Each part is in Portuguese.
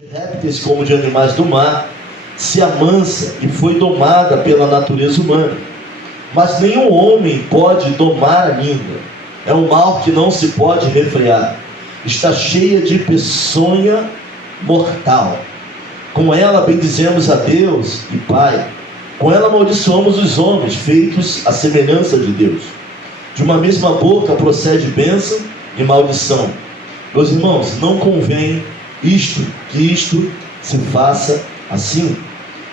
de répteis como de animais do mar, se amansa e foi domada pela natureza humana. Mas nenhum homem pode domar a língua. É um mal que não se pode refrear. Está cheia de peçonha mortal. Com ela bendizemos a Deus e Pai. Com ela amaldiçoamos os homens, feitos à semelhança de Deus. De uma mesma boca procede bênção e maldição. Meus irmãos, não convém que isto se faça assim.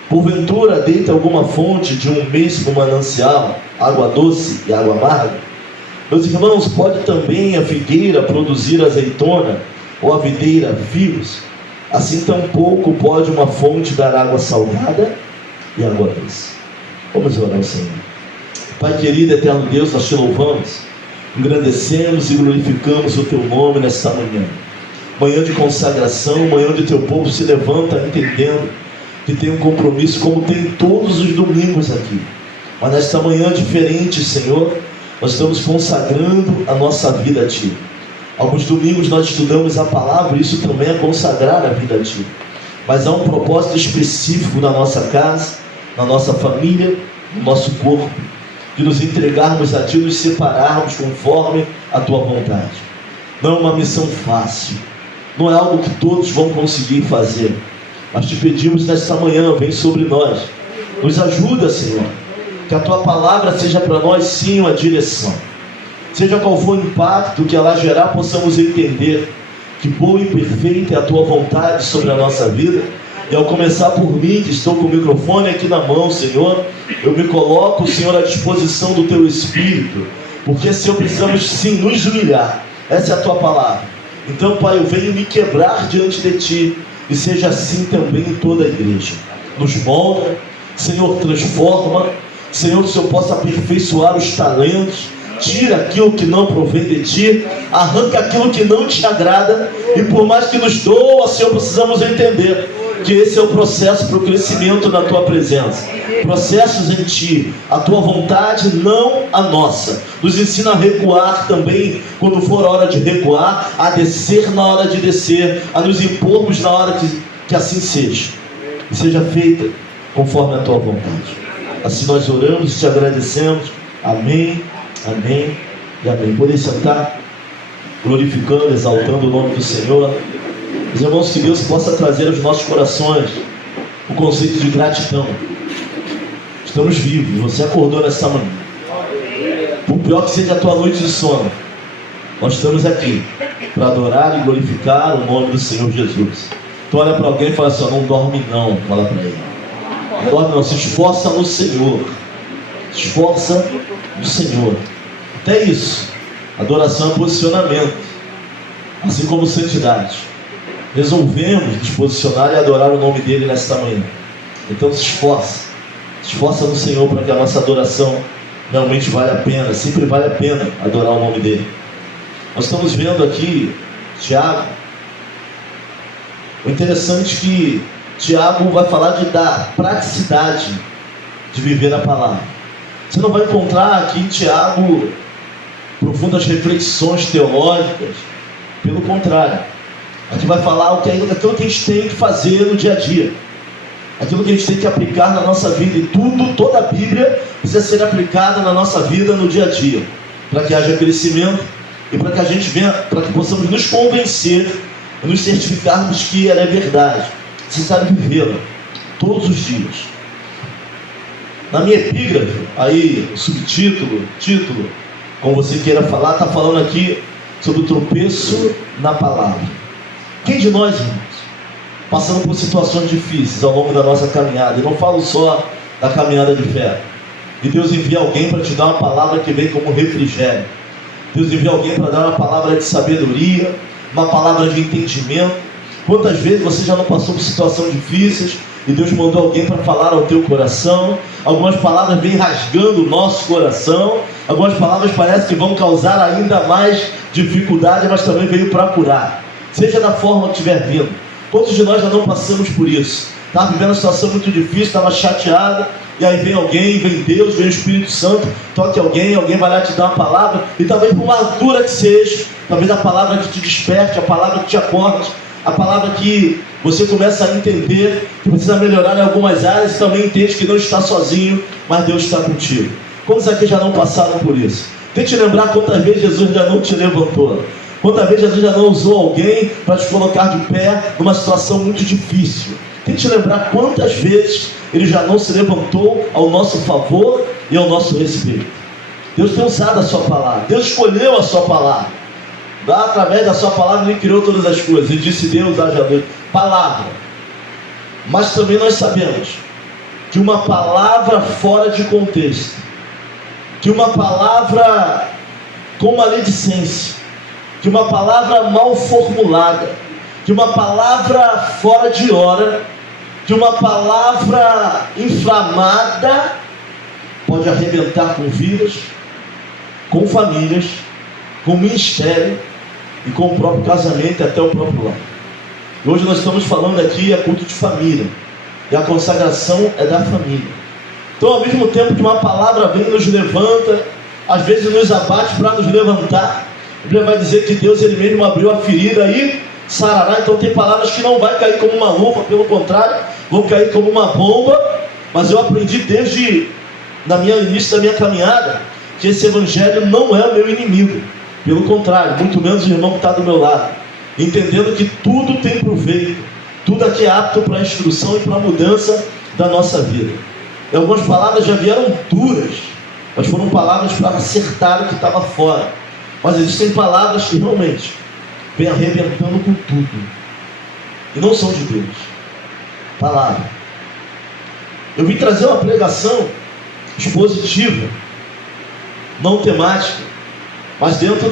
Porventura deita alguma fonte de um mesmo manancial, água doce e água amarga? Meus irmãos, pode também a figueira produzir azeitona, ou a videira figos? Assim tampouco pode uma fonte dar água salgada e água doce. Vamos orar ao Senhor. Pai querido, eterno Deus, nós te louvamos, engrandecemos e glorificamos o teu nome nesta manhã. Manhã de consagração, manhã onde teu povo se levanta entendendo que tem um compromisso como tem todos os domingos aqui. Mas nesta manhã diferente, Senhor, nós estamos consagrando a nossa vida a Ti. Alguns domingos nós estudamos a palavra, e isso também é consagrar a vida a Ti. Mas há um propósito específico na nossa casa, na nossa família, no nosso corpo, de nos entregarmos a Ti, nos separarmos conforme a Tua vontade. Não é uma missão fácil, não é algo que todos vão conseguir fazer, mas te pedimos nesta manhã, vem sobre nós, nos ajuda, Senhor, que a Tua palavra seja para nós sim uma direção, seja qual for o impacto que ela gerar, possamos entender que boa e perfeita é a Tua vontade sobre a nossa vida. E ao começar por mim, que estou com o microfone aqui na mão, Senhor, eu me coloco, Senhor, à disposição do Teu Espírito, porque, Senhor, precisamos sim nos humilhar, essa é a Tua palavra. Então, Pai, eu venho me quebrar diante de Ti, e seja assim também em toda a igreja. Nos molda, Senhor, transforma, Senhor, que o Senhor possa aperfeiçoar os talentos, tira aquilo que não provém de Ti, arranca aquilo que não Te agrada, e por mais que nos doa, Senhor, precisamos entender que esse é o processo para o crescimento na Tua presença. Processos em Ti, a Tua vontade, não a nossa. Nos ensina a recuar também, quando for a hora de recuar, a descer na hora de descer, a nos impormos na hora que assim seja. E seja feita conforme a Tua vontade. Assim nós oramos e Te agradecemos. Amém, amém e amém. Podem sentar, glorificando, exaltando o nome do Senhor. Meus irmãos, que Deus possa trazer aos nossos corações o conceito de gratidão. Estamos vivos, você acordou nessa manhã. Por pior que seja a tua noite de sono, nós estamos aqui para adorar e glorificar o nome do Senhor Jesus. Então olha para alguém e fala assim: não dorme não, fala para ele. Não dorme não, se esforça no Senhor. Se esforça no Senhor. Até isso, adoração é posicionamento, assim como santidade. Resolvemos nos posicionar e adorar o nome dele nesta manhã. Então se esforça no Senhor para que a nossa adoração realmente vale a pena. Sempre vale a pena adorar o nome dele. Nós estamos vendo aqui Tiago. O interessante é que Tiago vai falar da praticidade de viver a palavra. Você não vai encontrar aqui em Tiago profundas reflexões teológicas. Pelo contrário, aqui vai falar aquilo que a gente tem que fazer no dia a dia, aquilo que a gente tem que aplicar na nossa vida. E toda a Bíblia precisa ser aplicada na nossa vida no dia a dia, para que haja crescimento e para que a gente venha, para que possamos nos convencer e nos certificarmos que ela é verdade. Necessário vivê-la todos os dias. Na minha epígrafe, aí subtítulo, título, como você queira falar, está falando aqui sobre o tropeço na palavra. Quem de nós, irmãos, passando por situações difíceis ao longo da nossa caminhada, e não falo só da caminhada de fé, e Deus envia alguém para te dar uma palavra que vem como refrigério, Deus envia alguém para dar uma palavra de sabedoria, uma palavra de entendimento. Quantas vezes você já não passou por situações difíceis e Deus mandou alguém para falar ao teu coração? Algumas palavras vêm rasgando o nosso coração, algumas palavras parecem que vão causar ainda mais dificuldade, mas também veio para curar. Seja da forma que estiver vindo. Quantos de nós já não passamos por isso? Estava vivendo uma situação muito difícil, estava chateada, e aí vem alguém, vem Deus, vem o Espírito Santo, toque alguém vai lá te dar uma palavra, e talvez por mais dura que seja, talvez a palavra que te desperte, a palavra que te acorde, a palavra que você começa a entender que precisa melhorar em algumas áreas e também entende que não está sozinho, mas Deus está contigo. Quantos aqui já não passaram por isso? Tente lembrar quantas vezes Jesus já não te levantou. Quantas vezes Jesus já não usou alguém para te colocar de pé numa situação muito difícil. Tente lembrar quantas vezes Ele já não se levantou ao nosso favor e ao nosso respeito. Deus tem usado a sua palavra. Deus escolheu a sua palavra. Através da sua palavra Ele criou todas as coisas. Ele disse: Deus haja luz. Palavra. Mas também nós sabemos que uma palavra fora de contexto, que uma palavra com maledicência, que uma palavra mal formulada, que uma palavra fora de hora, que uma palavra inflamada pode arrebentar com vidas, com famílias, com ministério e com o próprio casamento e até o próprio lar. E hoje nós estamos falando aqui é culto de família, e a consagração é da família. Então, ao mesmo tempo que uma palavra vem e nos levanta, às vezes nos abate para nos levantar, a Bíblia vai dizer que Deus Ele mesmo abriu a ferida e sarará. Então tem palavras que não vai cair como uma luva, pelo contrário, vão cair como uma bomba. Mas eu aprendi desde início da minha caminhada que esse evangelho não é o meu inimigo, pelo contrário, muito menos o irmão que está do meu lado, entendendo que tudo tem proveito, tudo aqui é apto para a instrução e para a mudança da nossa vida. E algumas palavras já vieram duras, mas foram palavras para acertar o que estava fora. Mas existem palavras que realmente vêm arrebentando com tudo e não são de Deus. Palavra. Eu vim trazer uma pregação expositiva, não temática, mas dentro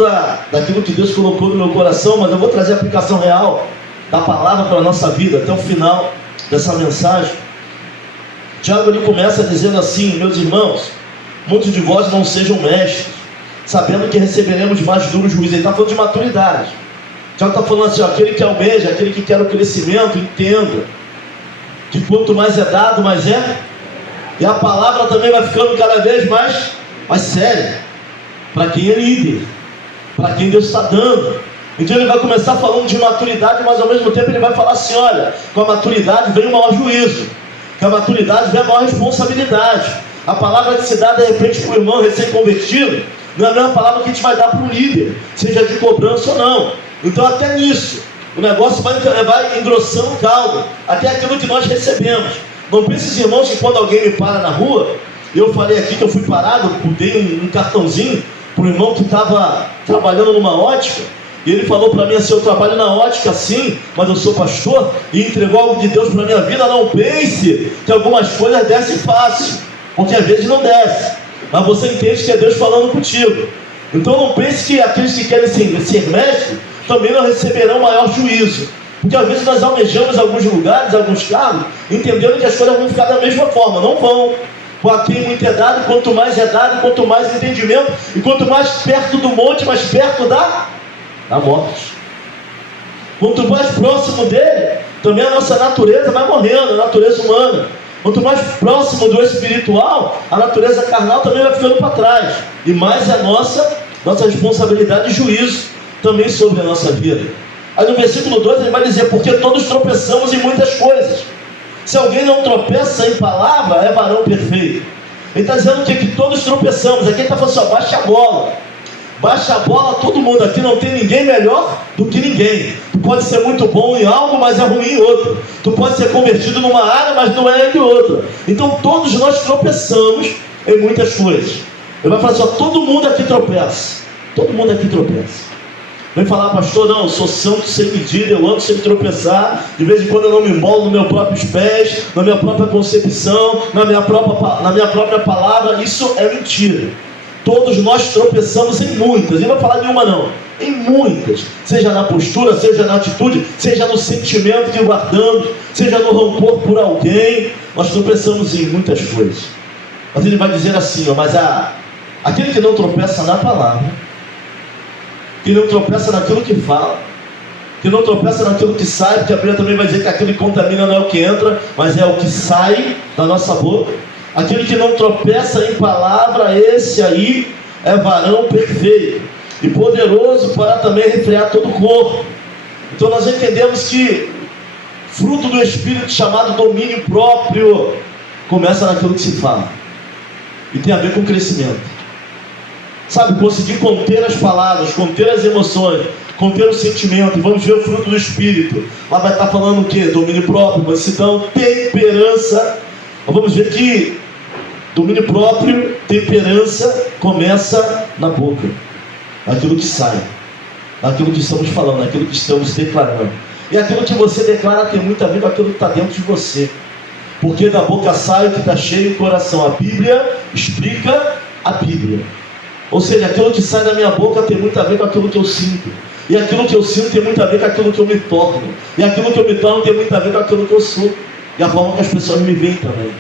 daquilo que Deus colocou no meu coração. Mas eu vou trazer a aplicação real da palavra para a nossa vida até o final dessa mensagem. Tiago ele começa dizendo assim: meus irmãos, muitos de vós não sejam mestres, sabendo que receberemos mais duro juízo. Ele está falando de maturidade. Tiago está falando assim: ó, aquele que almeja, aquele que quer o crescimento, entenda que quanto mais é dado, mais é. E a palavra também vai ficando cada vez mais séria para quem é líder, para quem Deus está dando. Então ele vai começar falando de maturidade, mas ao mesmo tempo ele vai falar assim: olha, com a maturidade vem o maior juízo, com a maturidade vem a maior responsabilidade. A palavra que se dá de repente para o irmão recém-convertido não é a mesma palavra que a gente vai dar para o líder, seja de cobrança ou não. Então até nisso o negócio vai engrossando o caldo, até aquilo que nós recebemos. Não pense, irmãos, que quando alguém me para na rua, eu falei aqui que eu fui parado, dei um cartãozinho para o irmão que estava trabalhando numa ótica, e ele falou para mim assim: eu trabalho na ótica sim, mas eu sou pastor, e entregou algo de Deus para a minha vida. Não pense que algumas coisas descem fácil, porque às vezes não desce, mas você entende que é Deus falando contigo. Então não pense que aqueles que querem ser mestre também não receberão maior juízo, porque às vezes nós almejamos alguns lugares, alguns cargos, entendendo que as coisas vão ficar da mesma forma. Não vão. A quem muito é dado, quanto mais é dado, quanto mais entendimento, e quanto mais perto do monte, mais perto da morte. Quanto mais próximo dele, também a nossa natureza vai morrendo, a natureza humana. Quanto mais próximo do espiritual, a natureza carnal também vai ficando para trás, e mais a nossa responsabilidade e juízo também sobre a nossa vida. Aí no versículo 2 ele vai dizer: porque todos tropeçamos em muitas coisas. Se alguém não tropeça em palavra, é varão perfeito. Ele está dizendo que todos tropeçamos. Aqui ele está falando assim: ó, baixa a bola. Baixa a bola, todo mundo aqui, não tem ninguém melhor do que ninguém. Tu pode ser muito bom em algo, mas é ruim em outro. Tu pode ser convertido numa área, mas não é em outra. Então todos nós tropeçamos em muitas coisas. Ele vai falar assim: ó, todo mundo aqui tropeça. Todo mundo aqui tropeça. Vem falar: pastor, não, eu sou santo sem medida, eu ando sem tropeçar, de vez em quando eu não me embolo nos meus próprios pés, na minha própria concepção, na minha própria palavra. Isso é mentira. Todos nós tropeçamos em muitas, e não vai falar de uma não, em muitas, seja na postura, seja na atitude, seja no sentimento que guardamos, seja no rancor por alguém. Nós tropeçamos em muitas coisas. Mas ele vai dizer assim: ó, mas aquele que não tropeça na palavra, que não tropeça naquilo que fala, que não tropeça naquilo que sai, porque a Bíblia também vai dizer que aquilo que contamina não é o que entra, mas é o que sai da nossa boca. Aquele que não tropeça em palavra, esse aí é varão perfeito e poderoso para também refrear todo o corpo. Então nós entendemos que Fruto do Espírito chamado domínio próprio começa naquilo que se fala e tem a ver com crescimento. Sabe, conseguir conter as palavras, conter as emoções, conter o sentimento. E vamos ver o fruto do Espírito. Lá vai estar falando o quê? Domínio próprio, mansidão, temperança. Mas vamos ver que domínio próprio, temperança começa na boca, naquilo que sai, naquilo que estamos falando, naquilo que estamos declarando. E aquilo que você declara tem muito a ver com aquilo que está dentro de você, porque da boca sai o que está cheio do coração. A Bíblia explica a Bíblia, ou seja, aquilo que sai da minha boca tem muito a ver com aquilo que eu sinto, e aquilo que eu sinto tem muito a ver com aquilo que eu me torno, e aquilo que eu me torno tem muito a ver com aquilo que eu sou, e a forma que as pessoas me veem também.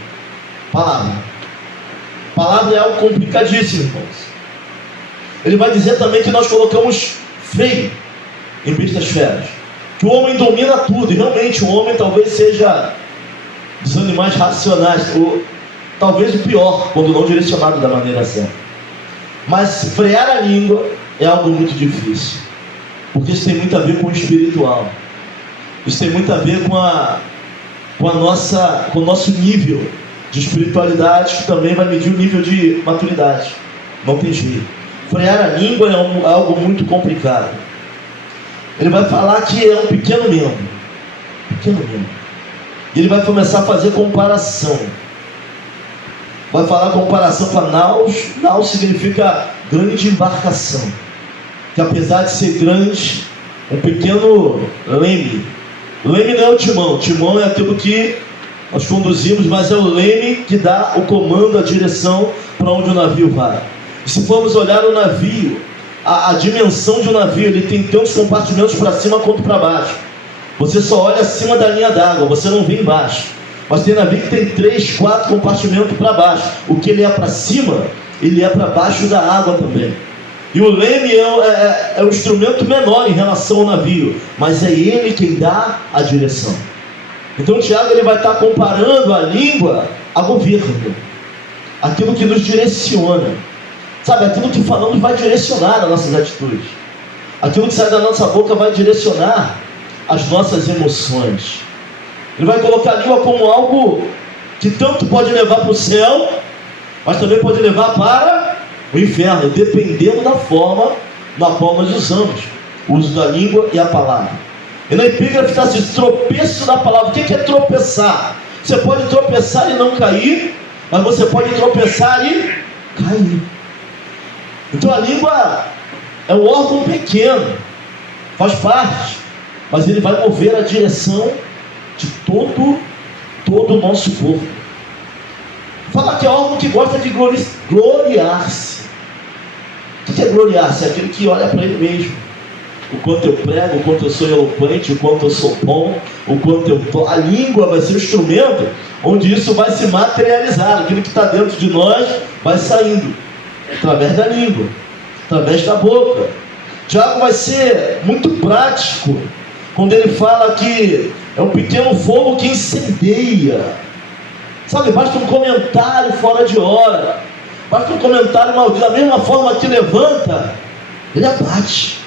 Palavra é algo complicadíssimo, irmãos. Ele vai dizer também que nós colocamos freio em bestas feras, que o homem domina tudo, e realmente o homem talvez seja dos animais racionais, ou talvez o pior, quando não direcionado da maneira certa. Mas frear a língua é algo muito difícil, porque isso tem muito a ver com o espiritual, isso tem muito a ver com o nosso nível de espiritualidade, que também vai medir o nível de maturidade. Não tem jeito. Frear a língua é algo muito complicado. Ele vai falar que é um pequeno membro. E ele vai começar a fazer comparação. Vai falar comparação com a naus. Naus significa grande embarcação, que apesar de ser grande, um pequeno leme. Leme não é o timão. Timão é aquilo que nós conduzimos, mas é o leme que dá o comando, a direção para onde o navio vai. E se formos olhar o navio, a dimensão de um navio, ele tem tantos compartimentos para cima quanto para baixo. Você só olha acima da linha d'água, você não vê embaixo. Mas tem navio que tem 3, 4 compartimentos para baixo. O que ele é para cima, ele é para baixo da água também. E o leme é um instrumento menor em relação ao navio, mas é ele quem dá a direção. Então Tiago ele vai estar comparando a língua a governo, aquilo que nos direciona, sabe, aquilo que falamos vai direcionar as nossas atitudes, aquilo que sai da nossa boca vai direcionar as nossas emoções. Ele vai colocar a língua como algo que tanto pode levar para o céu, mas também pode levar para o inferno, dependendo da forma na qual nós usamos o uso da língua e a palavra. E na epígrafe está assim: tropeço da palavra. O que é tropeçar? Você pode tropeçar e não cair, mas você pode tropeçar e cair. Então a língua é um órgão pequeno, faz parte, mas ele vai mover a direção de todo o nosso corpo. Fala que é órgão que gosta de gloriar-se. O que é gloriar-se? É aquele que olha para ele mesmo. O quanto eu prego, o quanto eu sou eloquente, o quanto eu sou bom, o quanto eu tô. A língua vai ser o instrumento onde isso vai se materializar. Aquilo que está dentro de nós vai saindo através da língua, através da boca. Tiago vai ser muito prático quando ele fala que é um pequeno fogo que incendeia. Sabe, basta um comentário fora de hora, basta um comentário maldito, da mesma forma que levanta, ele abate.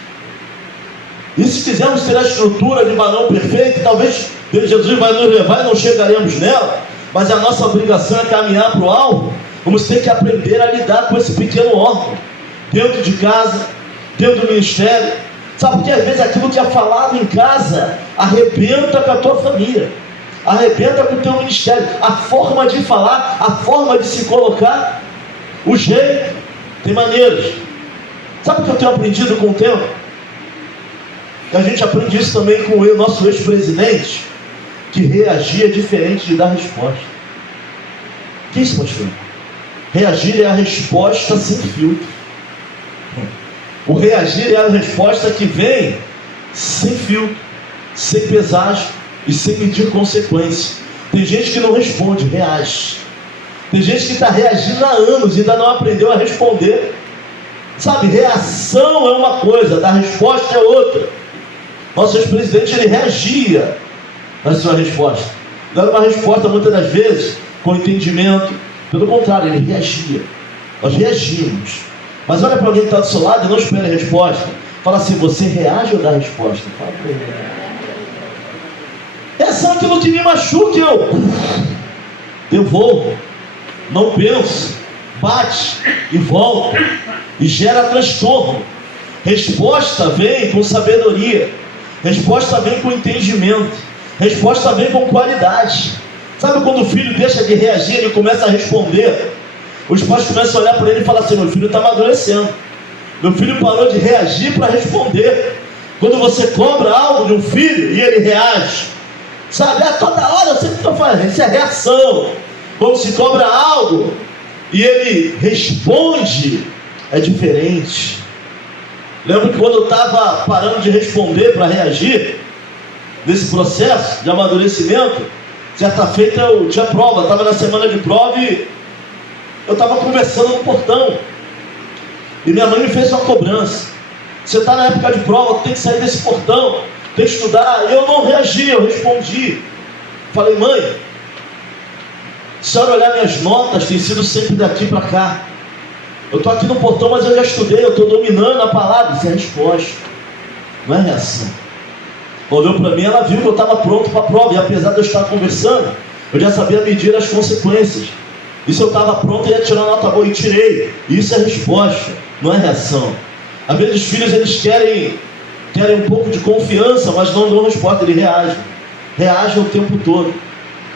E se quisermos ter a estrutura de varão perfeito, talvez Jesus vai nos levar e não chegaremos nela, mas a nossa obrigação é caminhar para o alvo. Vamos ter que aprender a lidar com esse pequeno órgão, dentro de casa, dentro do ministério. Sabe, porque às vezes aquilo que é falado em casa arrebenta com a tua família, arrebenta com o teu ministério. A forma de falar, a forma de se colocar, o jeito, tem maneiras. Sabe o que eu tenho aprendido com o tempo? A gente aprende isso também com o nosso ex-presidente, que reagia diferente de dar resposta. O que é isso, pastor? Reagir é a resposta sem filtro. O reagir é a resposta que vem sem filtro, sem pesagem e sem medir consequência. Tem gente que não responde, reage. Tem gente que está reagindo há anos e ainda não aprendeu a responder. Sabe, reação é uma coisa, dar resposta é outra. Nosso ex-presidente, ele reagia na sua resposta, dando uma resposta muitas das vezes com entendimento. Pelo contrário, ele reagia. Nós reagimos. Mas olha para alguém que está do seu lado e não espere a resposta. Fala assim: você reage ou dá resposta? Fala para ele. Reação é aquilo que me machuca, eu devolvo, não penso, bate e volta, e gera transtorno. Resposta vem com sabedoria, resposta vem com entendimento, resposta vem com qualidade. Sabe quando o filho deixa de reagir, ele começa a responder? Os pais começam a olhar para ele e falar assim: meu filho está amadurecendo, meu filho parou de reagir para responder. Quando você cobra algo de um filho e ele reage, sabe, toda hora eu sempre estou falando, isso é reação. Quando se cobra algo e ele responde, é diferente. Lembro que quando eu estava parando de responder para reagir, nesse processo de amadurecimento, certa feita eu tinha prova, estava na semana de prova e eu estava conversando no portão, e minha mãe me fez uma cobrança: você está na época de prova, tem que sair desse portão, tem que estudar. E eu não reagi, eu respondi. Falei: mãe, se a senhora olhar minhas notas, tem sido sempre daqui para cá. Eu estou aqui no portão, mas eu já estudei, eu estou dominando a palavra. Isso é resposta, não é reação. Olhou para mim, ela viu que eu estava pronto para a prova, e apesar de eu estar conversando, eu já sabia medir as consequências. E se eu estava pronto, eu ia tirar nota boa, e tirei. Isso é resposta, não é reação. Às vezes os filhos, eles querem um pouco de confiança, mas não dão resposta, eles reagem o tempo todo.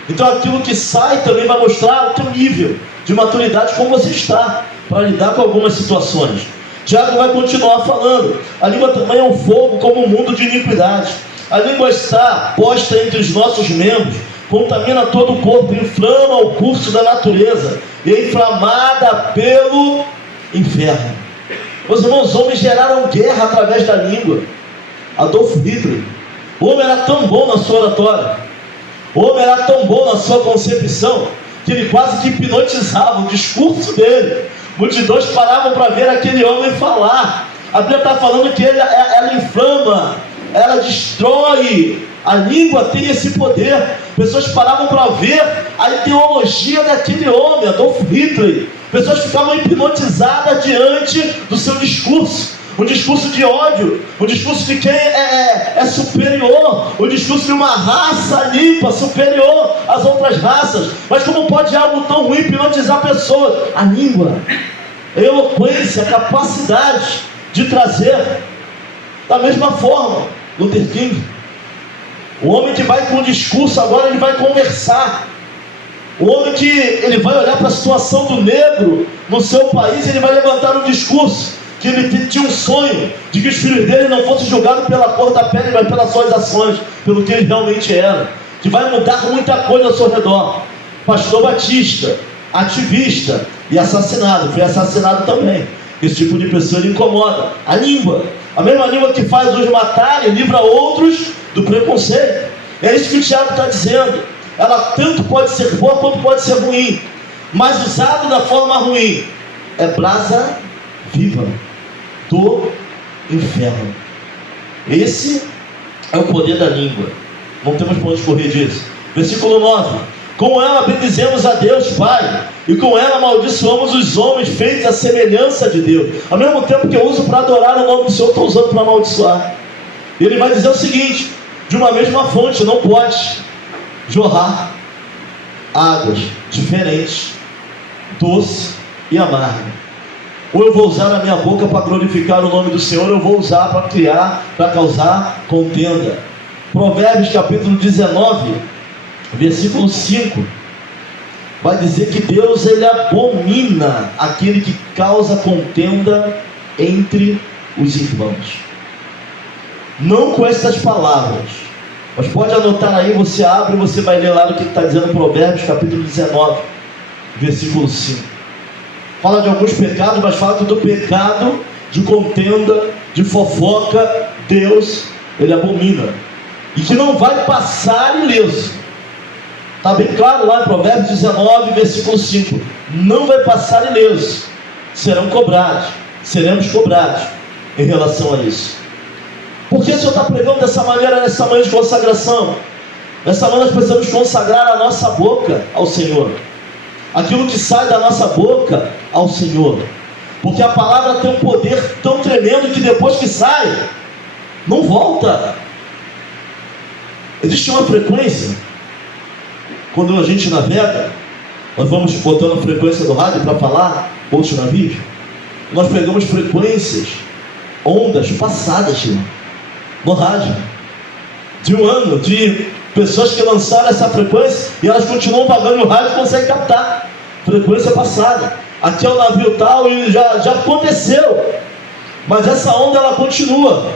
Então aquilo que sai também vai mostrar o teu nível de maturidade, como você está para lidar com algumas situações. Tiago vai continuar falando: a língua também é um fogo, como um mundo de iniquidade. A língua está posta entre os nossos membros, contamina todo o corpo, inflama o curso da natureza e é inflamada pelo inferno. Meus irmãos, homens geraram guerra através da língua. Adolf Hitler, o homem era tão bom na sua oratória, o homem era tão bom na sua concepção, que ele quase que hipnotizava o discurso dele. Multidões paravam para ver aquele homem falar. A Bíblia está falando que ela inflama, ela destrói. A língua tem esse poder. Pessoas paravam para ver a ideologia daquele homem, Adolf Hitler. Pessoas ficavam hipnotizadas diante do seu discurso. Um discurso de ódio, um discurso de quem é superior, um discurso de uma raça limpa, superior às outras raças. Mas como pode algo tão ruim hipnotizar pessoas? A língua, a eloquência, a capacidade de trazer. Da mesma forma, Luther King, o homem que vai com o discurso, agora ele vai conversar. O homem que ele vai olhar para a situação do negro no seu país, ele vai levantar um discurso que ele tinha um sonho de que os filhos dele não fossem julgados pela cor da pele, mas pelas suas ações, pelo que eles realmente eram, que vai mudar muita coisa ao seu redor. Pastor Batista, ativista e assassinado, foi assassinado também. Esse tipo de pessoa ele incomoda. A língua, a mesma língua que faz uns matarem, livra outros do preconceito. É isso que o Tiago está dizendo. Ela tanto pode ser boa quanto pode ser ruim, mas usado da forma ruim é brasa viva do inferno. Esse é o poder da língua. Não temos para onde correr disso. Versículo 9: com ela bendizemos a Deus Pai, e com ela amaldiçoamos os homens feitos à semelhança de Deus. Ao mesmo tempo que eu uso para adorar o nome do Senhor, estou usando para amaldiçoar. Ele vai dizer o seguinte: de uma mesma fonte não pode jorrar águas diferentes, doce e amarga. Ou eu vou usar a minha boca para glorificar o nome do Senhor, ou eu vou usar para criar, para causar contenda. Provérbios capítulo 19, versículo 5, vai dizer que Deus, ele abomina aquele que causa contenda entre os irmãos. Não com essas palavras, mas pode anotar aí, você abre e você vai ler lá o que está dizendo Provérbios capítulo 19, versículo 5. Fala de alguns pecados, mas fala que do pecado de contenda, de fofoca, Deus, ele abomina. E que não vai passar ileso. Está bem claro lá em Provérbios 19, versículo 5. Não vai passar ileso. Serão cobrados. Seremos cobrados em relação a isso. Por que o Senhor está pregando dessa maneira, nessa manhã de consagração? Nessa manhã nós precisamos consagrar a nossa boca ao Senhor. Aquilo que sai da nossa boca ao Senhor. Porque a palavra tem um poder tão tremendo que depois que sai, não volta. Existe uma frequência. Quando a gente navega, nós vamos botando a frequência do rádio para falar outros navios. Nós pegamos frequências, ondas passadas no rádio, de um ano, de pessoas que lançaram essa frequência e elas continuam pagando o rádio e conseguem captar frequência passada. Aqui é o navio tal e já aconteceu, mas essa onda ela continua.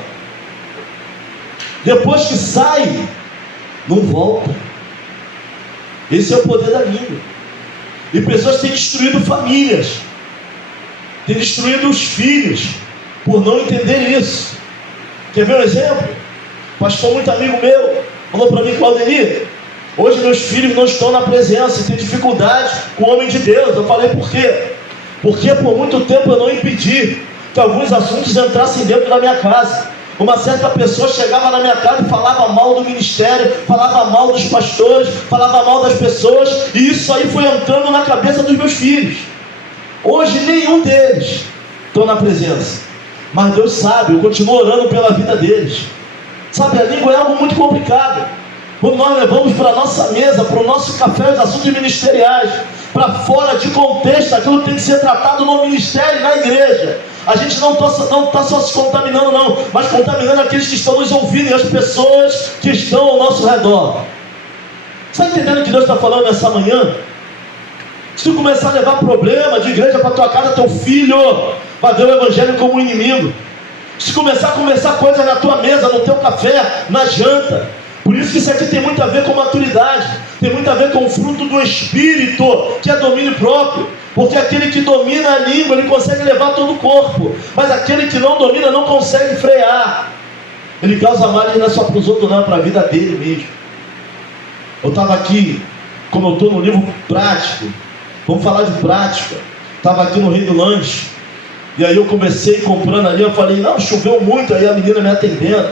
Depois que sai, não volta. Esse é o poder da língua. E pessoas têm destruído famílias, têm destruído os filhos por não entender isso. Quer ver um exemplo? Pastor muito amigo meu falou para mim: Claudemir, hoje meus filhos não estão na presença e tem dificuldade com o homem de Deus. Eu falei: por quê? Porque por muito tempo eu não impedi que alguns assuntos entrassem dentro da minha casa. Uma certa pessoa chegava na minha casa e falava mal do ministério, falava mal dos pastores, falava mal das pessoas, e isso aí foi entrando na cabeça dos meus filhos. Hoje nenhum deles estão na presença, mas Deus sabe, eu continuo orando pela vida deles. Sabe, a língua é algo muito complicado. Quando nós levamos para a nossa mesa, para o nosso café, os assuntos ministeriais, para fora de contexto, aquilo tem que ser tratado no ministério e na igreja. A gente não está só se contaminando não, mas contaminando aqueles que estão nos ouvindo e as pessoas que estão ao nosso redor. Está entendendo o que Deus está falando nessa manhã? Se tu começar a levar problema de igreja para tua casa, teu filho vai ver o evangelho como um inimigo. Se começar a conversar coisas na tua mesa, no teu café, na janta. Por isso que isso aqui tem muito a ver com maturidade, tem muito a ver com o fruto do Espírito, que é domínio próprio. Porque aquele que domina a língua, ele consegue levar todo o corpo, mas aquele que não domina não consegue frear. Ele causa mal, não é só para os outros não, é para a vida dele mesmo. Eu estava aqui, como eu estou no livro prático, vamos falar de prática, estava aqui no Rei do Lanche, e aí eu comecei comprando ali, eu falei: não, choveu muito, aí a menina me atendendo,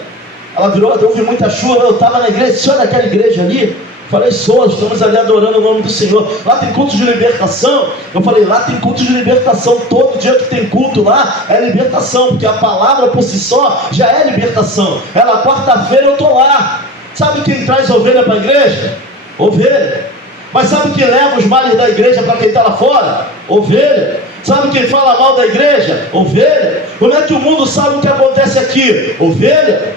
ela virou: houve muita chuva, eu estava na igreja, senhor daquela igreja ali? Falei: sou, estamos ali adorando o nome do Senhor. Lá tem culto de libertação? Eu falei: lá tem culto de libertação. Todo dia que tem culto lá é libertação, porque a palavra por si só já é libertação. Ela, quarta-feira eu estou lá. Sabe quem traz ovelha para a igreja? Ovelha. Mas sabe quem leva os males da igreja para quem está lá fora? Ovelha. Sabe quem fala mal da igreja? Ovelha. Como é que o mundo sabe o que acontece aqui? Ovelha.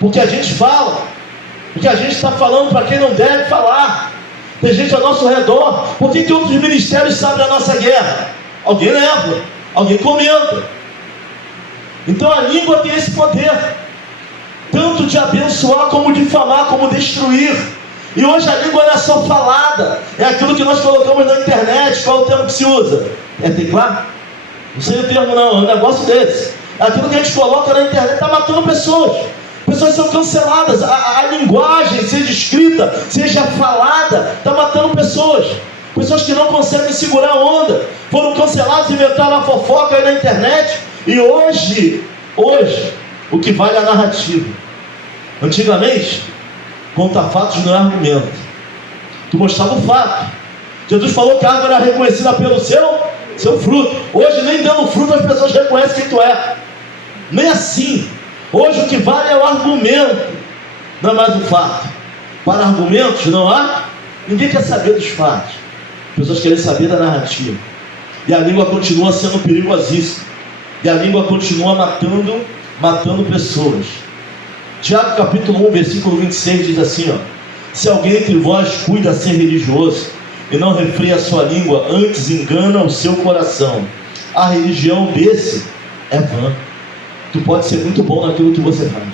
Porque a gente fala, porque a gente está falando para quem não deve falar. Tem gente ao nosso redor. Por que outros ministérios sabem a nossa guerra? Alguém leva, alguém comenta. Então a língua tem esse poder, tanto de abençoar, como de difamar, como destruir. E hoje a língua não é só falada, é aquilo que nós colocamos na internet. Qual é o termo que se usa? É teclar? Não sei o termo não, é um negócio desse. É aquilo que a gente coloca na internet, está matando pessoas. Pessoas são canceladas. A linguagem, seja escrita, seja falada, está matando pessoas. Pessoas que não conseguem segurar a onda, foram canceladas, inventaram a fofoca aí na internet. E hoje, o que vale é a narrativa. Antigamente, contar fatos não é argumento. Tu mostrava o fato. Jesus falou que a árvore era reconhecida pelo seu fruto. Hoje, nem dando fruto, as pessoas reconhecem quem tu é. Nem assim. Hoje o que vale é o argumento, não é mais o fato. Para argumentos não há. Ninguém quer saber dos fatos. As pessoas querem saber da narrativa. E a língua continua sendo perigosíssima. E a língua continua matando pessoas. Tiago capítulo 1, versículo 26 diz assim, ó: se alguém entre vós cuida ser religioso e não refreia a sua língua, antes engana o seu coração, a religião desse é vã. Tu pode ser muito bom naquilo que você faz.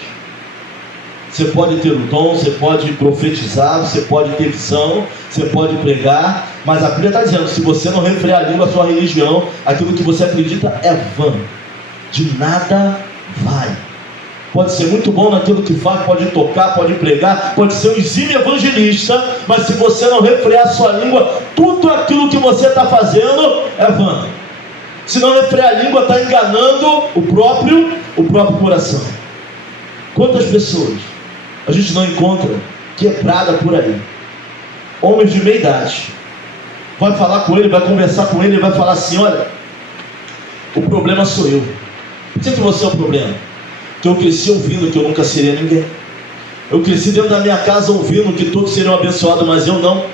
Você pode ter o dom, você pode profetizar, você pode ter visão, você pode pregar, mas a Bíblia está dizendo: se você não refrear a língua, a sua religião, aquilo que você acredita é vã, de nada vai. Pode ser muito bom naquilo que faz, pode tocar, pode pregar, pode ser um exímio evangelista, mas se você não refrear a sua língua, tudo aquilo que você está fazendo é vã. Se não refrear a língua, está enganando o próprio coração. Quantas pessoas a gente não encontra quebrada por aí? Homens de meia idade. Vai falar com ele, vai conversar com ele, vai falar assim: olha, o problema sou eu. Por que você é o problema? Que eu cresci ouvindo que eu nunca seria ninguém. Eu cresci dentro da minha casa ouvindo que todos seriam abençoados, mas eu não.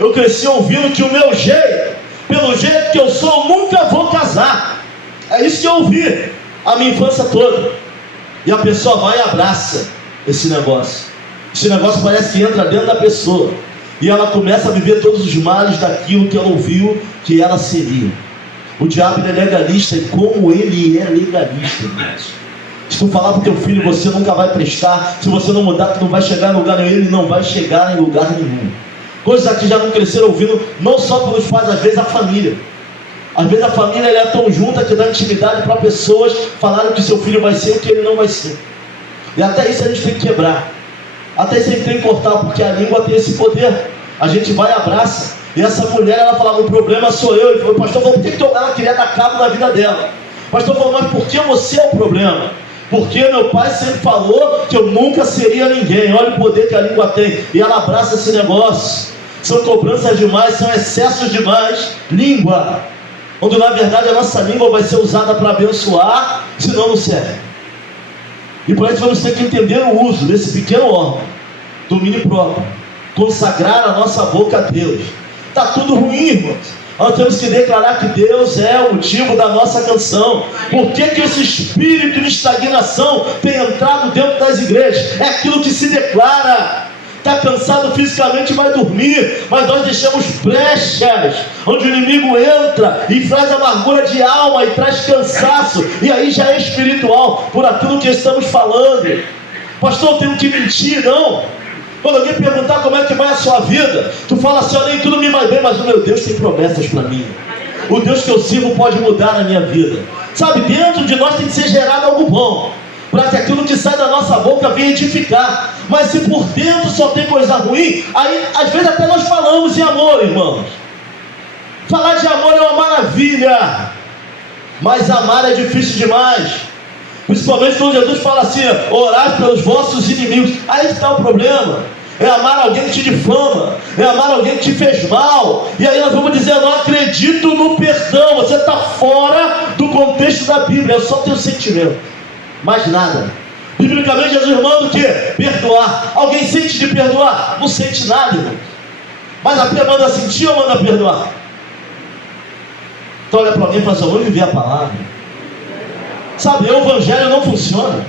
Eu cresci ouvindo que o meu jeito, pelo jeito que eu sou, eu nunca vou casar. É isso que eu ouvi a minha infância toda. E a pessoa vai e abraça esse negócio. Esse negócio parece que entra dentro da pessoa. E ela começa a viver todos os males daquilo que ela ouviu que ela seria. O diabo ele é legalista, e como ele é legalista, irmãos. Se tu falar para o teu filho, você nunca vai prestar, se você não mudar, tu não vai chegar em lugar nenhum, ele não vai chegar em lugar nenhum. Coisas aqui já não cresceram ouvindo, não só pelos pais, às vezes a família. Às vezes a família ela é tão junta que dá intimidade para pessoas falarem que seu filho vai ser o que ele não vai ser. E até isso a gente tem que quebrar. Até isso a gente tem que cortar, porque a língua tem esse poder. A gente vai e abraça. E essa mulher, ela falava, o problema sou eu. E falou, pastor, por que ela queria dar cabo na vida dela? O pastor falou, mas por que você é o problema? Porque meu pai sempre falou que eu nunca seria ninguém. Olha o poder que a língua tem. E ela abraça esse negócio. São cobranças demais, são excessos demais. Língua. Quando na verdade a nossa língua vai ser usada para abençoar, senão não serve. E por isso vamos ter que entender o uso desse pequeno órgão. Domínio próprio. Consagrar a nossa boca a Deus. Está tudo ruim, irmãos. Nós temos que declarar que Deus é o motivo da nossa canção. Por que esse espírito de estagnação tem entrado dentro das igrejas? É aquilo que se declara. Está cansado fisicamente e vai dormir, mas nós deixamos brechas, onde o inimigo entra e traz amargura de alma e traz cansaço, e aí já é espiritual, por aquilo que estamos falando. Pastor, eu tenho que mentir? Não. Quando alguém perguntar como é que vai a sua vida, tu fala assim, olha, nem tudo me vai bem, mas o meu Deus tem promessas para mim. O Deus que eu sirvo pode mudar a minha vida. Sabe, dentro de nós tem que ser gerado algo bom, para que aquilo que sai da nossa boca venha edificar. Mas se por dentro só tem coisa ruim, aí às vezes até nós falamos em amor, irmãos. Falar de amor é uma maravilha, mas amar é difícil demais. Principalmente quando Jesus fala assim, orai pelos vossos inimigos. Aí está o problema. É amar alguém que te difama, é amar alguém que te fez mal. E aí nós vamos dizer, eu não acredito no perdão. Você está fora do contexto da Bíblia, é só teu sentimento, mais nada. Biblicamente Jesus manda o quê? Perdoar. Alguém sente de perdoar? Não sente nada, irmão. Mas a Bíblia manda sentir ou manda perdoar? Então olha para alguém e fala assim, vamos viver a palavra. Sabe, o evangelho não funciona.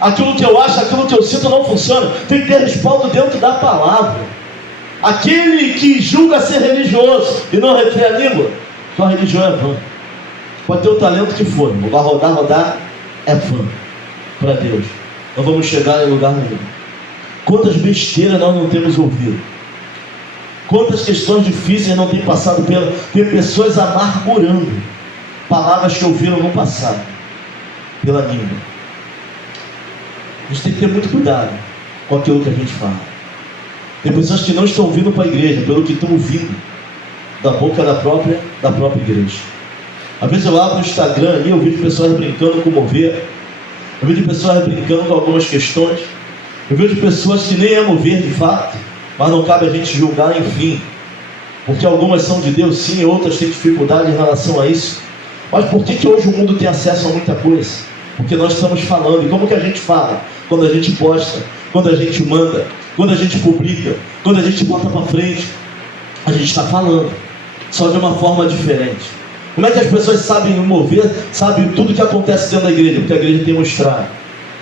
Aquilo que eu acho, aquilo que eu sinto não funciona. Tem que ter respaldo dentro da palavra. Aquele que julga ser religioso e não refere a língua, sua religião é vã. Pode ter o talento que for, vai rodar, é vã para Deus. Não vamos chegar em lugar nenhum. Quantas besteiras nós não temos ouvido. Quantas questões difíceis não tem passado pela... Tem pessoas amargurando palavras que ouviram no passado pela língua. A gente tem que ter muito cuidado com aquilo que a gente fala. Tem pessoas que não estão vindo para a igreja pelo que estão ouvindo da boca da própria igreja. Às vezes eu abro o Instagram ali, eu vejo pessoas brincando com mover, eu vejo pessoas brincando com algumas questões, eu vejo pessoas que nem é mover de fato, mas não cabe a gente julgar, enfim, porque algumas são de Deus sim, e outras têm dificuldade em relação a isso. Mas por que hoje o mundo tem acesso a muita coisa? Porque nós estamos falando. E como que a gente fala? Quando a gente posta, quando a gente manda, quando a gente publica, quando a gente bota para frente, a gente está falando, só de uma forma diferente. Como é que as pessoas sabem mover, sabem tudo que acontece dentro da igreja? Porque a igreja tem mostrado.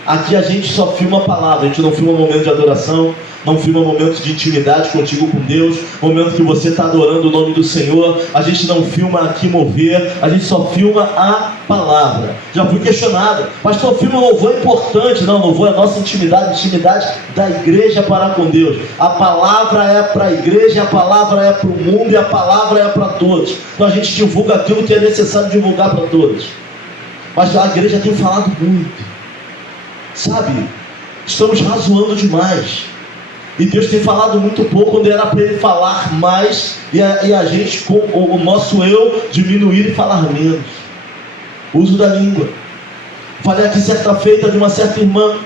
Aqui a gente só filma a palavra, a gente não filma momento de adoração, não filma momentos de intimidade contigo com Deus, momento que você está adorando o nome do Senhor. A gente não filma aqui mover, a gente só filma a palavra. Já fui questionado, pastor, filma louvor é importante. Não, louvor é a nossa intimidade da igreja para com Deus. A palavra é para a igreja, a palavra é para o mundo e a palavra é para todos. Então a gente divulga aquilo que é necessário divulgar para todos. Mas a igreja tem falado muito, sabe? Estamos razoando demais. E Deus tem falado muito pouco, quando era para Ele falar mais, e a gente, com o nosso eu, diminuir e falar menos. Uso da língua. Falei aqui certa feita de uma certa irmã,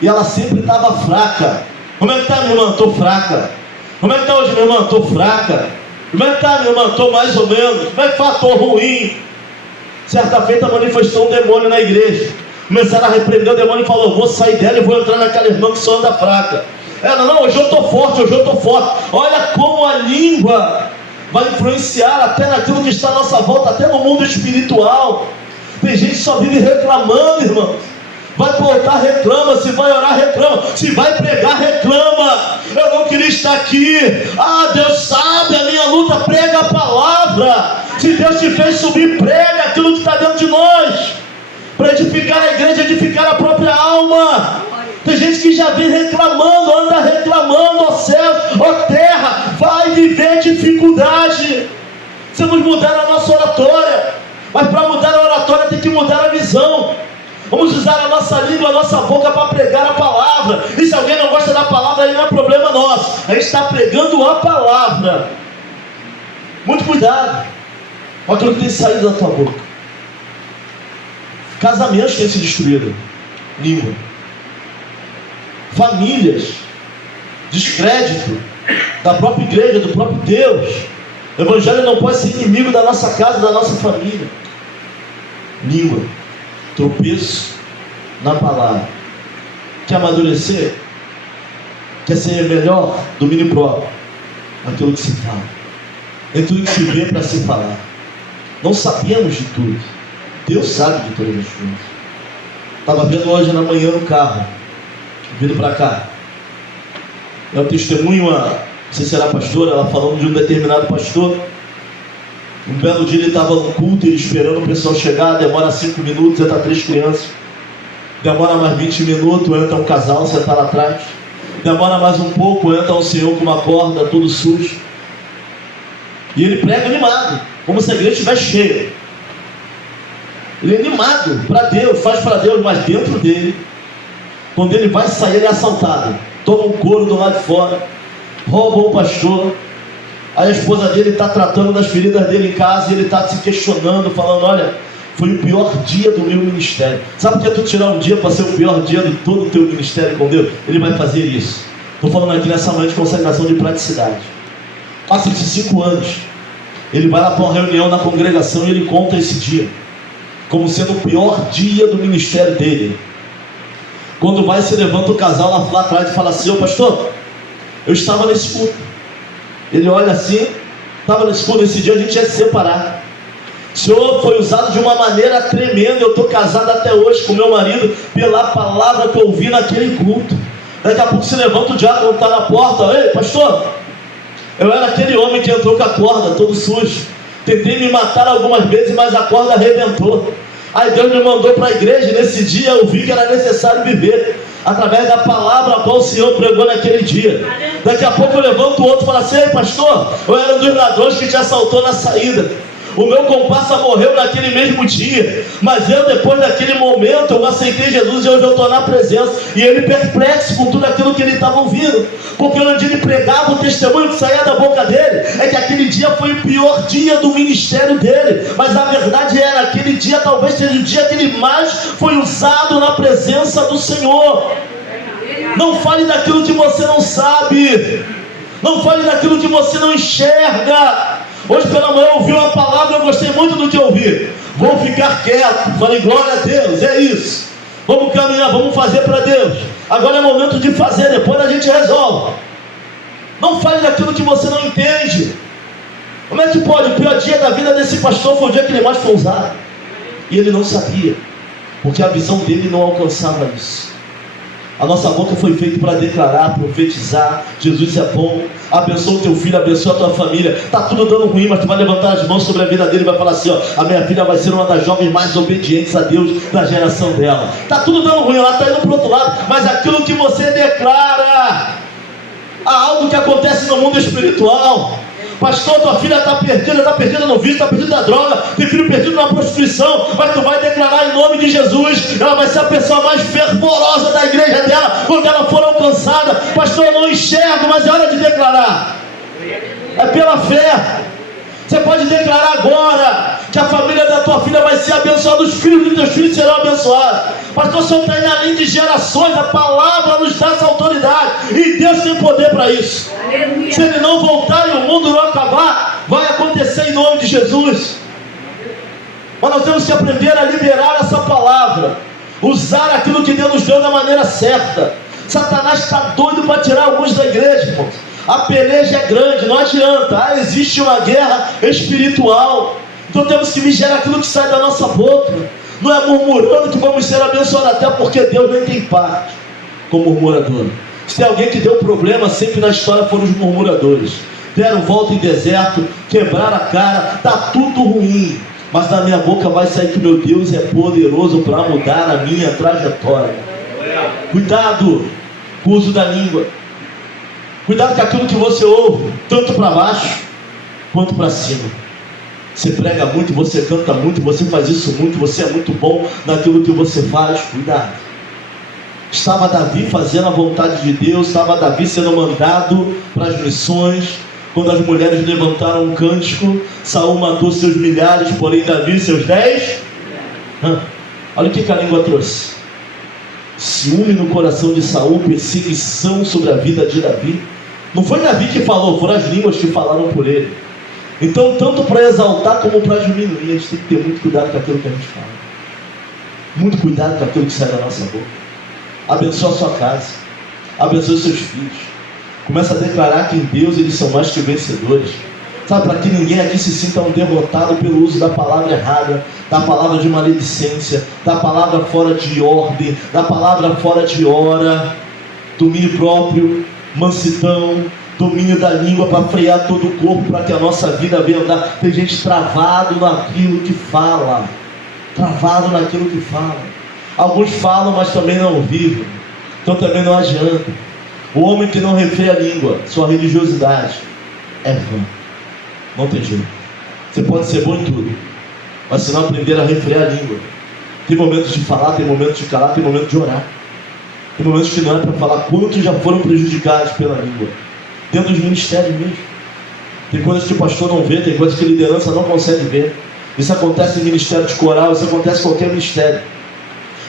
e ela sempre estava fraca. Como é que está, minha irmã? Estou fraca. Como é que está hoje, minha irmã? Estou fraca. Como é que está, minha irmã? Estou mais ou menos. Como é que está? Estou ruim. Certa feita manifestou um demônio na igreja. Começaram a repreender o demônio e falou: vou sair dela e vou entrar naquela irmã que só anda fraca. Ela: não, hoje eu estou forte, hoje eu estou forte. Olha como a língua vai influenciar até naquilo que está à nossa volta, até no mundo espiritual. Tem gente que só vive reclamando, irmãos. Vai voltar, reclama. Se vai orar, reclama. Se vai pregar, reclama. Eu não queria estar aqui. Deus sabe a minha luta. Prega a palavra. Se Deus te fez subir, prega aquilo que está dentro de nós, para edificar a igreja, edificar a própria alma. Tem gente que já vem reclamando, anda reclamando: ó céu, ó terra, vai viver dificuldade. Precisamos mudar a nossa oratória. Mas para mudar a oratória tem que mudar a visão. Vamos usar a nossa língua, a nossa boca para pregar a palavra. E se alguém não gosta da palavra, aí não é problema nosso. A gente está pregando a palavra. Muito cuidado com aquilo que tem saído da tua boca. Casamentos têm se destruído. Língua. Famílias. Descrédito da própria igreja, do próprio Deus. O evangelho não pode ser inimigo da nossa casa, da nossa família. Língua. Tropeço na palavra. Quer amadurecer? Quer ser melhor? Domínio próprio. Aquilo que se fala. É tudo que se vê para se falar. Não sabemos de tudo. Deus sabe de todas as coisas. Estava vendo hoje na manhã no carro, vindo para cá. É um testemunho, não sei se era pastora, ela falando de um determinado pastor. Um belo dia ele estava no culto, ele esperando o pessoal chegar. Demora 5 minutos, entra 3 crianças. Demora mais 20 minutos, entra um casal sentado lá atrás. Demora mais um pouco, entra um senhor com uma corda, todo sujo. E ele prega animado, como se a igreja estivesse cheia. Ele é animado para Deus, faz para Deus, mas dentro dele, quando ele vai sair, ele é assaltado. Toma um couro do lado de fora, rouba o pastor. Aí a esposa dele está tratando das feridas dele em casa e ele está se questionando, falando: olha, foi o pior dia do meu ministério. Sabe por que tu tirar um dia para ser o pior dia de todo o teu ministério com Deus? Ele vai fazer isso. Estou falando aqui nessa manhã de consagração de praticidade. Passa-se 5 anos. Ele vai lá para uma reunião na congregação e ele conta esse dia como sendo o pior dia do ministério dele. Quando vai, se levanta o casal lá atrás e fala assim: ô pastor, eu estava nesse culto. Ele olha assim: estava nesse culto, nesse dia a gente ia se separar. O Senhor foi usado de uma maneira tremenda. Eu estou casado até hoje com meu marido pela palavra que eu ouvi naquele culto. Daqui a pouco se levanta o diácono, está na porta: ei pastor, eu era aquele homem que entrou com a corda todo sujo. Tentei me matar algumas vezes, mas a corda arrebentou. Aí Deus me mandou para a igreja e nesse dia eu vi que era necessário viver através da palavra a qual o Senhor pregou naquele dia. Daqui a pouco eu levanto o outro e falo assim: ei pastor, eu era um dos ladrões que te assaltou na saída. O meu comparsa morreu naquele mesmo dia, mas eu, depois daquele momento, eu aceitei Jesus e hoje eu estou na presença. E ele perplexo com tudo aquilo que ele estava ouvindo, porque onde ele pregava, o testemunho que saía da boca dele é que aquele dia foi o pior dia do ministério dele. Mas a verdade era, aquele dia talvez seja o dia que ele mais foi usado na presença do Senhor. Não fale daquilo que você não sabe. Não fale daquilo que você não enxerga. Hoje pela manhã eu ouvi uma palavra, eu gostei muito do que eu ouvi. Vou ficar quieto. Falei: glória a Deus, é isso. Vamos caminhar, vamos fazer para Deus. Agora é momento de fazer, depois a gente resolve. Não fale daquilo que você não entende. Como é que pode? O pior dia da vida desse pastor foi o dia que ele mais foi usado. E ele não sabia, porque a visão dele não alcançava isso. A nossa boca foi feita para declarar, profetizar: Jesus é bom, abençoa o teu filho, abençoa a tua família. Está tudo dando ruim, mas tu vai levantar as mãos sobre a vida dele e vai falar assim: ó, a minha filha vai ser uma das jovens mais obedientes a Deus da geração dela. Está tudo dando ruim, ela está indo para o outro lado, mas aquilo que você declara, há algo que acontece no mundo espiritual. Pastor, tua filha está perdida no vício, está perdida na droga, tem filho perdido na prostituição, mas tu vai declarar em nome de Jesus, ela vai ser a pessoa mais fervorosa da igreja dela, quando ela for alcançada. Pastor, eu não enxergo, mas é hora de declarar. É pela fé. Você pode declarar agora que a família da tua filha vai ser abençoada, os filhos dos teus filhos serão abençoados. Pastor, o Senhor está indo além de gerações, a palavra nos dá essa autoridade, e Deus tem poder para isso. Aleluia. Se Ele não voltar e o mundo não acabar, vai acontecer em nome de Jesus. Mas nós temos que aprender a liberar essa palavra. Usar aquilo que Deus nos deu da maneira certa. Satanás está doido para tirar alguns da igreja, irmãos. A peleja é grande, não adianta. Existe uma guerra espiritual. Então temos que vigiar aquilo que sai da nossa boca. Não é murmurando que vamos ser abençoados, até porque Deus nem tem parte com murmurador. Se tem alguém que deu problema, sempre na história foram os murmuradores. Deram volta em deserto, quebraram a cara, está tudo ruim. Mas da minha boca vai sair que meu Deus é poderoso para mudar a minha trajetória. Cuidado com o uso da língua. Cuidado com aquilo que você ouve, tanto para baixo quanto para cima. Você prega muito, você canta muito, você faz isso muito, você é muito bom naquilo que você faz. Cuidado. Estava Davi fazendo a vontade de Deus, estava Davi sendo mandado para as missões. Quando as mulheres levantaram um cântico, Saul matou seus milhares, porém Davi seus 10. Olha o que a língua trouxe: ciúme no coração de Saul, perseguição sobre a vida de Davi. Não foi Davi que falou, foram as línguas que falaram por ele. Então, tanto para exaltar como para diminuir, a gente tem que ter muito cuidado com aquilo que a gente fala. Muito cuidado com aquilo que sai da nossa boca. Abençoa a sua casa, abençoa os seus filhos. Começa a declarar que em Deus eles são mais que vencedores. Sabe, para que ninguém aqui se sinta um derrotado pelo uso da palavra errada, da palavra de maledicência, da palavra fora de ordem, da palavra fora de hora. Domínio próprio, mansidão, domínio da língua para frear todo o corpo, para que a nossa vida venha andar. Tem gente travado naquilo que fala, travado naquilo que fala. Alguns falam, mas também não vivem, então também não adianta. O homem que não refreia a língua, sua religiosidade é vã. Não tem jeito. Você pode ser bom em tudo, mas se não aprender a refrear a língua, tem momentos de falar, tem momentos de calar, tem momentos de orar. Tem momentos que não é para falar. Quantos já foram prejudicados pela língua? Dentro dos ministérios mesmo. Tem coisas que o pastor não vê, tem coisas que a liderança não consegue ver. Isso acontece em ministério de coral, isso acontece em qualquer ministério.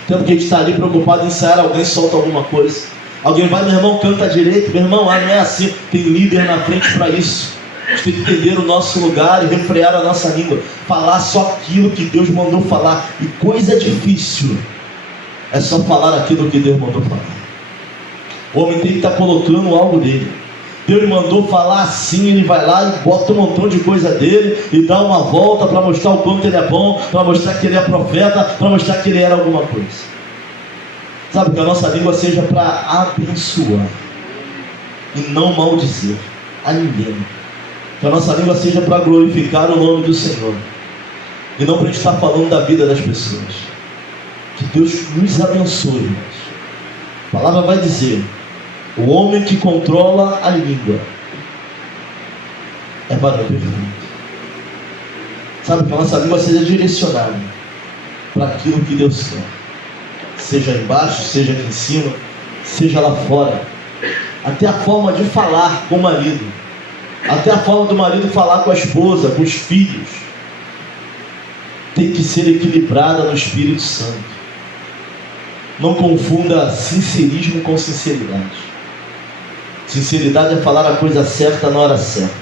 Tanto que a gente está ali preocupado em ensaiar, alguém solta alguma coisa. Alguém vai, meu irmão, canta direito, meu irmão, não é assim. Tem líder na frente para isso. A gente tem que entender o nosso lugar e refrear a nossa língua. Falar só aquilo que Deus mandou falar. E coisa difícil é só falar aquilo que Deus mandou falar. O homem tem que estar colocando algo dele. Deus mandou falar assim, ele vai lá e bota um montão de coisa dele e dá uma volta para mostrar o quanto ele é bom, para mostrar que ele é profeta, para mostrar que ele era alguma coisa. Sabe, que a nossa língua seja para abençoar e não maldizer a ninguém. Que a nossa língua seja para glorificar o nome do Senhor e não para a gente estar falando da vida das pessoas. Que Deus nos abençoe, irmãos. A palavra vai dizer: o homem que controla a língua é varão perfeito. Sabe, que a nossa língua seja direcionada para aquilo que Deus quer. Seja embaixo, seja aqui em cima, seja lá fora. Até a forma de falar com o marido, até a forma do marido falar com a esposa, com os filhos, tem que ser equilibrada no Espírito Santo. Não confunda sincerismo com sinceridade. Sinceridade é falar a coisa certa na hora certa.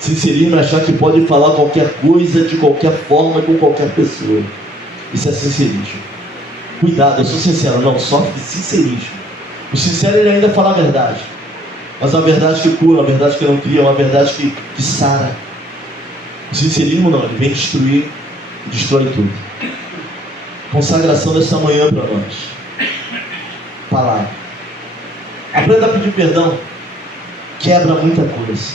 Sincerismo é achar que pode falar qualquer coisa, de qualquer forma, com qualquer pessoa. Isso é sincerismo. Cuidado, eu sou sincero, não, só sincerismo. O sincero, ele ainda fala a verdade, mas a verdade que cura, a verdade que não cria, uma verdade que sara. O sincerismo não, ele vem destruir, destrói tudo. Consagração dessa manhã para nós. Palavra. Aprenda a pedir perdão. Quebra muita coisa.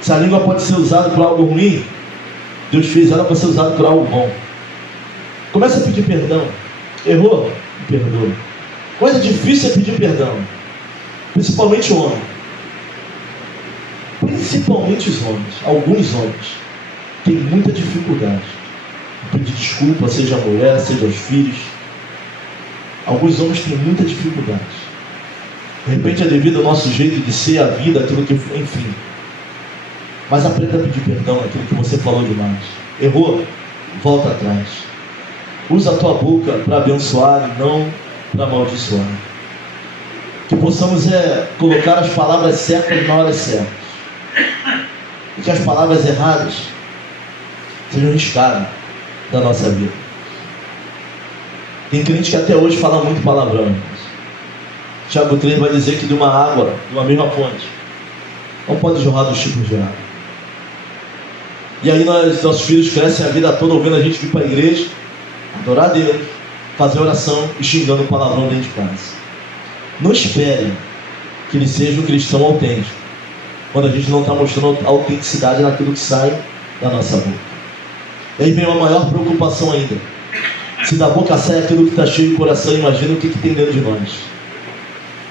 Se a língua pode ser usada para algo ruim, Deus fez ela para ser usada para algo bom. Comece a pedir perdão. Errou? Me perdoa. Coisa difícil é pedir perdão. Principalmente o homem. Principalmente os homens. Alguns homens têm muita dificuldade em pedir desculpa, seja a mulher, seja os filhos. Alguns homens têm muita dificuldade. De repente é devido ao nosso jeito de ser, a vida, aquilo que, enfim. Mas aprenda a pedir perdão naquilo que você falou demais. Errou? Volta atrás. Usa a tua boca para abençoar e não para amaldiçoar. Que possamos colocar as palavras certas na hora certa. E que as palavras erradas sejam riscadas da nossa vida. Tem crente que até hoje fala muito palavrão. Tiago 3 vai dizer que de uma água, de uma mesma fonte, não pode jorrar dos tipos de água. E aí nossos filhos crescem a vida toda ouvindo a gente vir para a igreja, adorar a Deus, fazer oração e xingando o palavrão dentro de casa. Não espere que ele seja um cristão autêntico, quando a gente não está mostrando autenticidade naquilo que sai da nossa boca. E aí vem uma maior preocupação ainda. Se da boca sai aquilo que está cheio do coração, imagina o que tem dentro de nós.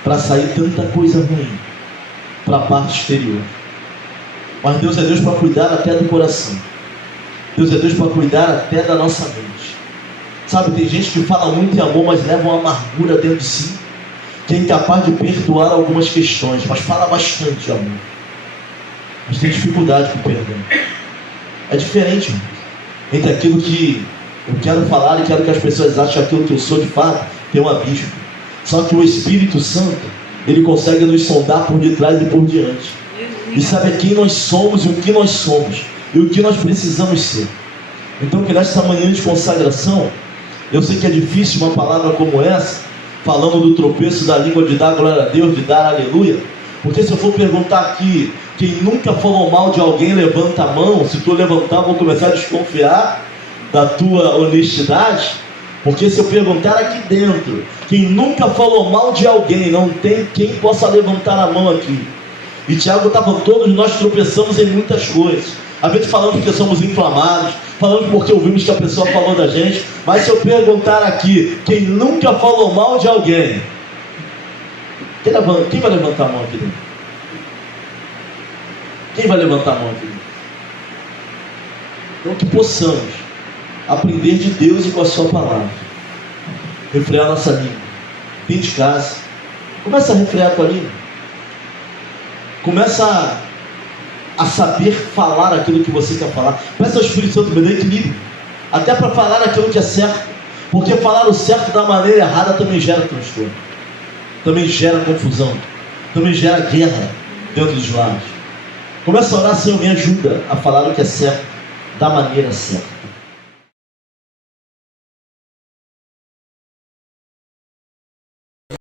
Para sair tanta coisa ruim para a parte exterior. Mas Deus é Deus para cuidar até do coração. Deus é Deus para cuidar até da nossa mente. Sabe, tem gente que fala muito em amor, mas leva uma amargura dentro de si, que é incapaz de perdoar algumas questões, mas fala bastante de amor, mas tem dificuldade com o perdão. É diferente, irmão, entre aquilo que eu quero falar e quero que as pessoas achem aquilo que eu sou de fato, tem um abismo. Só que o Espírito Santo, ele consegue nos sondar por detrás e por diante, e sabe quem nós somos e o que nós somos e o que nós precisamos ser. Então, que nesta manhã de consagração, eu sei que é difícil uma palavra como essa, falando do tropeço da língua, de dar glória a Deus, de dar aleluia, porque se eu for perguntar aqui, quem nunca falou mal de alguém, levanta a mão. Se tu levantar, eu vou começar a desconfiar da tua honestidade, porque se eu perguntar aqui dentro, quem nunca falou mal de alguém, não tem quem possa levantar a mão aqui. E Tiago está falando, todos nós tropeçamos em muitas coisas. Às vezes falamos porque somos inflamados, falamos porque ouvimos que a pessoa falou da gente. Mas se eu perguntar aqui, quem nunca falou mal de alguém, quem vai levantar a mão aqui dentro? Quem vai levantar a mão aqui dentro? Então que possamos aprender de Deus e com a sua palavra, refrear nossa língua dentro de casa. Começa a refrear a tua língua. Começa a saber falar aquilo que você quer falar. Peça ao Espírito Santo me dê equilíbrio, até para falar aquilo que é certo, porque falar o certo da maneira errada também gera transtorno, também gera confusão, também gera guerra dentro dos lares. Começa a orar, Senhor, me ajuda a falar o que é certo da maneira certa.